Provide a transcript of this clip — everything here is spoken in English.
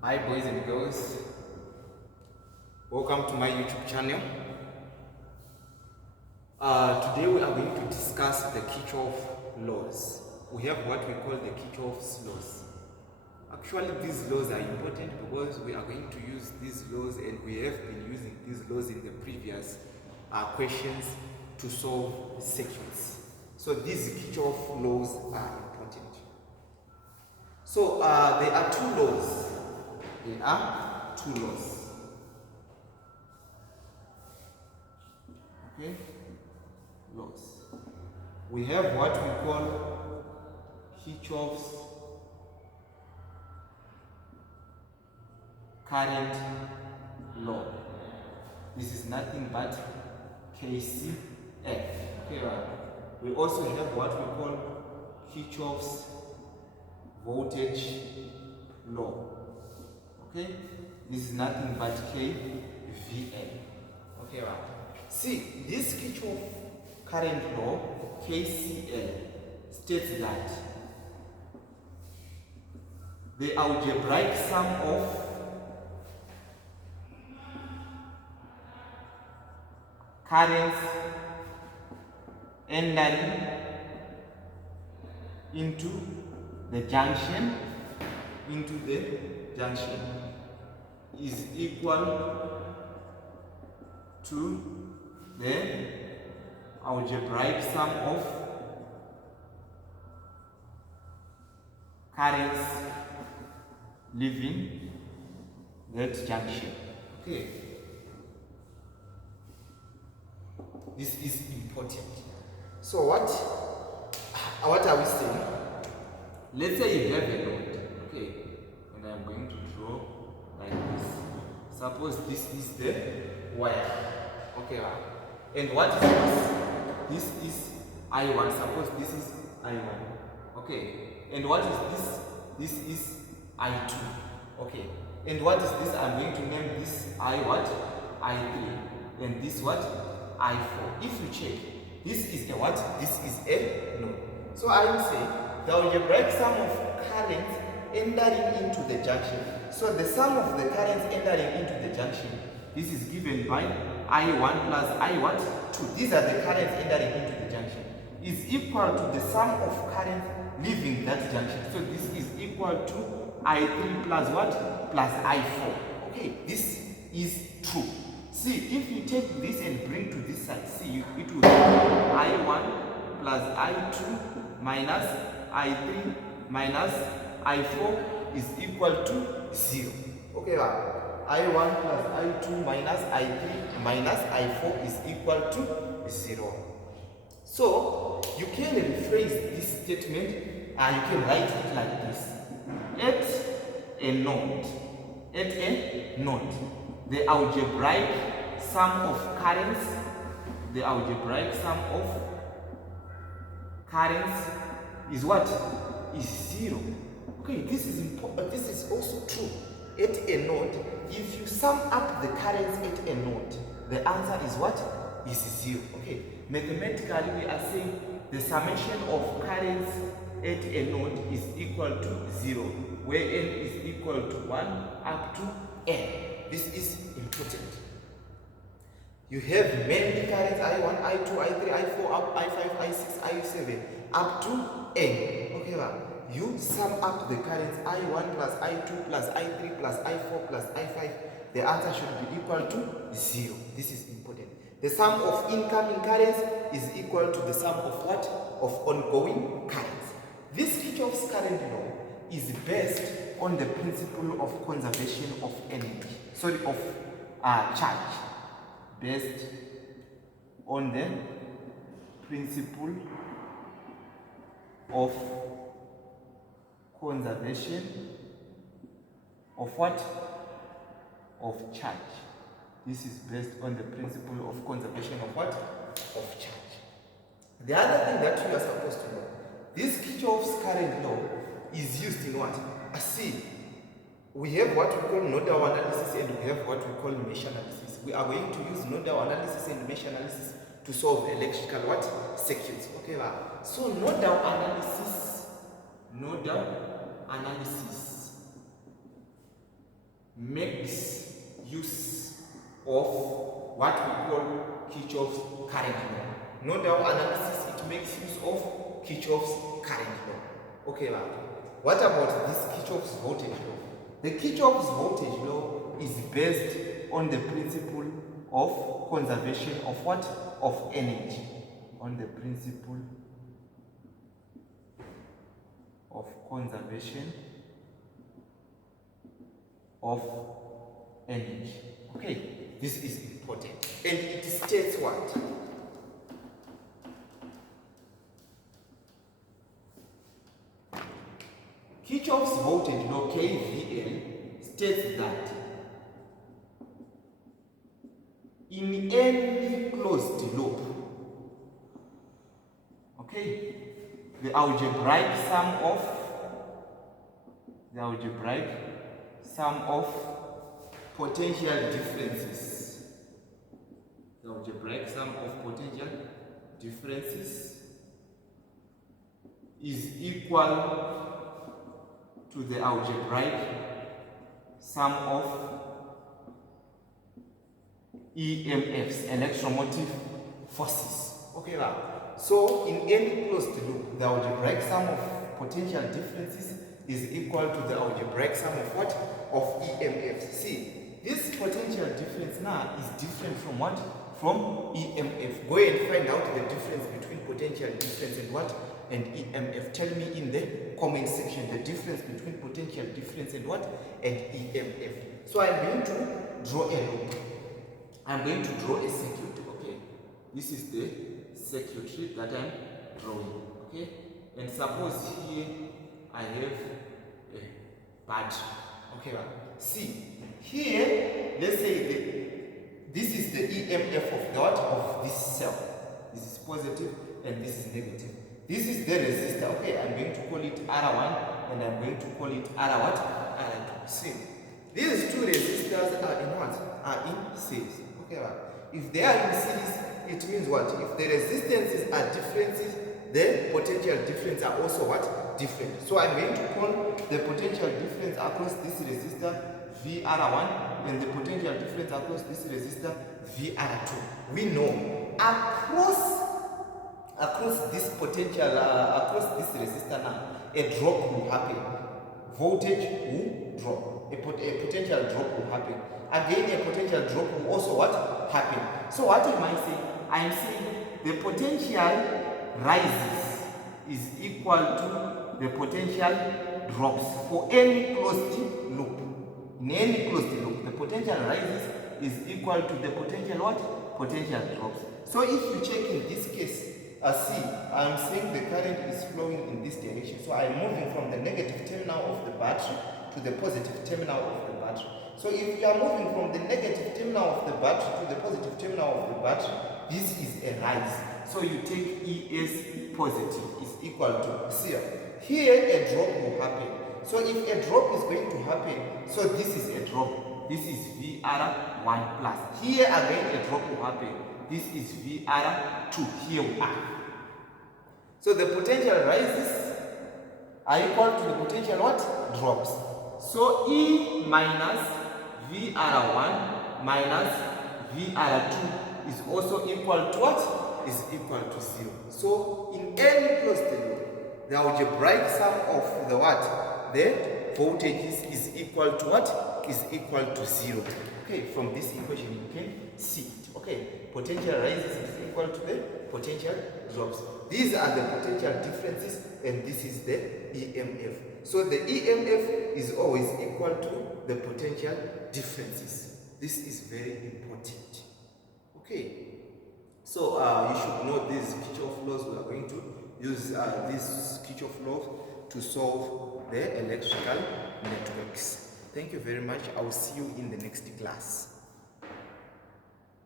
Hi boys and girls, welcome to my YouTube channel. Today we are going to discuss the Kirchoff laws. We have what we call the Kirchoff's laws. Actually, these laws are important because we are going to use these laws, and we have been using these laws in the previous questions to solve circuits. So these Kirchoff laws are important. So there are two laws. There are two laws. Okay? Laws. We have what we call Kirchoff's current law. This is nothing but KCF. Okay, right? We also have what we call Kirchoff's voltage law. Okay, this is nothing but KVL. Okay, right. See, this Kirchoff current law, KCL, states that the algebraic sum of currents entering into the junction is equal to the algebraic sum of currents leaving that junction. Okay, this is important. So what are we saying? Let's say you have a node, okay, and I'm going to draw like this. Suppose this is the wire, okay, and what is this? This is I1. Suppose this is I1, okay, and what is this? This is I2, okay, and what is this? I'm going to name this I3, and this I4. If you check, this is a what? This is a node. So I will say the algebraic sum of currents entering into the junction. So the sum of the currents entering into the junction, this is given by I1 plus I2. These are the currents entering into the junction. Is equal to the sum of currents leaving that junction. So this is equal to I3 plus what? Plus I4. Okay, this is true. See, if you take this and bring to this side, see, it will be I1 plus I2 minus I3 minus I4 is equal to 0. Okay, I1 plus I2 minus I3 minus I4 is equal to 0. So, you can rephrase this statement and you can write it like this. At a node, the algebraic sum of currents, is what? Is 0. Okay, this is important. This is also true. At a node, if you sum up the currents at a node, the answer is what? Is 0. Okay, mathematically we are saying the summation of currents at a node is equal to 0, where n is equal to 1 up to n. This is important. You have many currents, I1, I2, I3, I4, up I5, I6, I7, up to n. Okay, you sum up the currents I1 plus I2 plus I3 plus I4 plus I5. The answer should be equal to 0. This is important. The sum of incoming currents is equal to the sum of what? Of ongoing currents. This Kirchoff's current law is based on the principle of conservation of energy. Charge. Based on the principle of conservation of what? Of charge. This is based on the principle of conservation of what? Of charge. The other thing that you are supposed to know, this Kirchoff's current law is used in what? See, we have what we call nodal analysis and we have what we call mesh analysis. We are going to use nodal analysis and mesh analysis to solve electrical what? Circuits. Okay, so nodal analysis makes use of what we call Kirchoff's current law. Note our analysis, it makes use of Kirchoff's current law. Okay, what about this Kirchoff's voltage law? The Kirchoff's voltage law is based on the principle of conservation of what? Of energy. On the principle of conservation of energy. Okay, this is important. And it states what? Kirchoff's voltage law, KVL, states that in any closed loop, okay, the algebraic sum of potential differences, the algebraic sum of potential differences is equal to the algebraic sum of EMFs, electromotive forces. Okay, so in any closed loop, the algebraic sum of potential differences is equal to the algebraic sum of what? Of EMFs. See, this potential difference now is different from what? From EMF. Go and find out the difference between potential difference and what? And EMF. Tell me in the comment section the difference between potential difference and what? And EMF. So I'm going to draw a loop. I'm going to draw a circuit. Okay, this is the circuitry that I'm drawing. Okay, and suppose here I have a battery. Okay, see here, let's say this is the EMF of the what? Of this cell. This is positive and this is negative. This is the resistor. Okay, I'm going to call it R1 and I'm going to call it R what? R2. See, these two resistors are in what? Are in series. Okay, if they are in series, it means what? If the resistances are different, the potential difference are also what? Different. So I'm going to call the potential difference across this resistor VR1 and the potential difference across this resistor VR2. We know across this potential, across this resistor now, a drop will happen. Voltage will drop. A potential drop will happen. Again, a potential drop will also what? Happen. So what am I saying? I am saying the potential rises is equal to the potential drops for any closed loop. In any closed loop, the potential rises is equal to the potential what? Potential drops. So if you check in this case, see, I'm saying the current is flowing in this direction. So I'm moving from the negative terminal of the battery to the positive terminal of the battery. So if you are moving from the negative terminal of the battery to the positive terminal of the battery, this is a rise. So you take ES positive is equal to, see, here a drop will happen. So if a drop is going to happen, so this is a drop. This is VR1 plus. Here again a drop will happen. This is VR2. Here we are. So the potential rises are equal to the potential what? Drops. So E minus VR1 minus VR2 is also equal to what? Is equal to 0. So in any closed loop, the algebraic sum of the what? The voltages is equal to what? Is equal to 0. Okay, from this equation you can see it. Okay, potential rises is equal to the potential drops. These are the potential differences and this is the EMF. So the EMF is always equal to the potential differences. This is very important. Okay, so you should know these Kirchoff laws. We are going to use these Kirchoff laws to solve the electrical networks. Thank you very much. I will see you in the next class.